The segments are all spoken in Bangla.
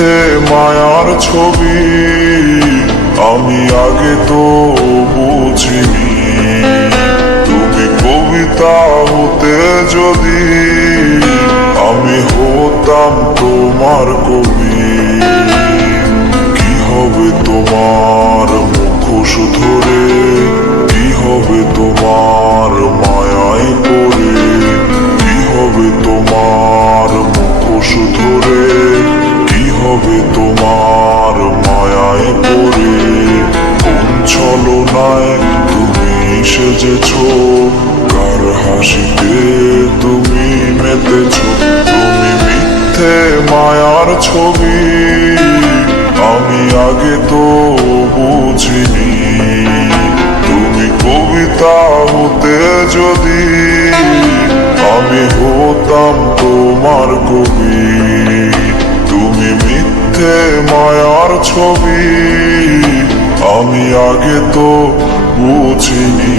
মিথ্যে মায়ার ছবি আমি আগে তো বুঝিনি। তুমি কবিতা হতে যদি আমি হতাম তোমার কবি, কি হবে তোমার মুখোশ ধরে, কি হবে তোমার মায়ায় পড়ে, কি হবে তোমার মুখোশ ধরে, কি হবে তোমার মায়ায় পড়ে। কোন ছলনায় তুমি সেজেছ, কার হাসিতে তুমি মেতেছ। তুমি মিথ্যে মায়ার ছবি আমি আগে তো বুঝিনি। তুমি কবিতা হতে যদি আমি হতাম তোমার কবি, তুমি মিথ্যে মায়ার ছবি আমি আগে তো বুঝিনি।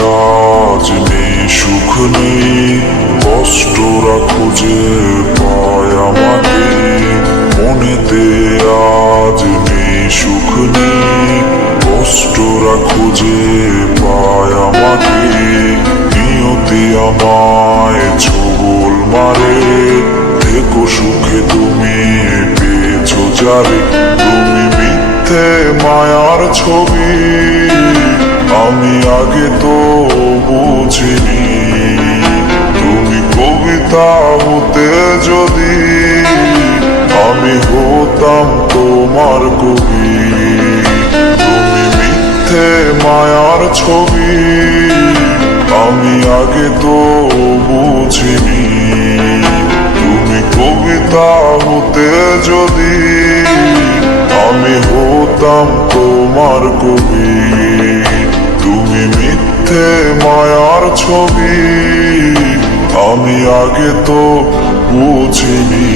আজ নেই সুখ নেই, কষ্টরা খুঁজে পায় আমাকে। মনেতে আজ নেই সুখ নেই, কষ্টরা খুঁজে পায় আমাকে। নিয়তি আমায় ছবল মারে, থেকো সুখে তুমি পেয়েছো যারে। তুমি মিথ্যে মায়ার ছবি আমি আগে তো বুঝিনি। তুমি কবিতা হতে যদি আমি হতাম তোমার কবি, তুমি মিথ্যে মায়ার ছবি আমি আগে তো বুঝিনি। তুমি কবিতা হতে যদি আমি হতাম তোমার কবি, তুমি মিথ্যে মায়ার ছবি আমি আগে তো বুঝিনি।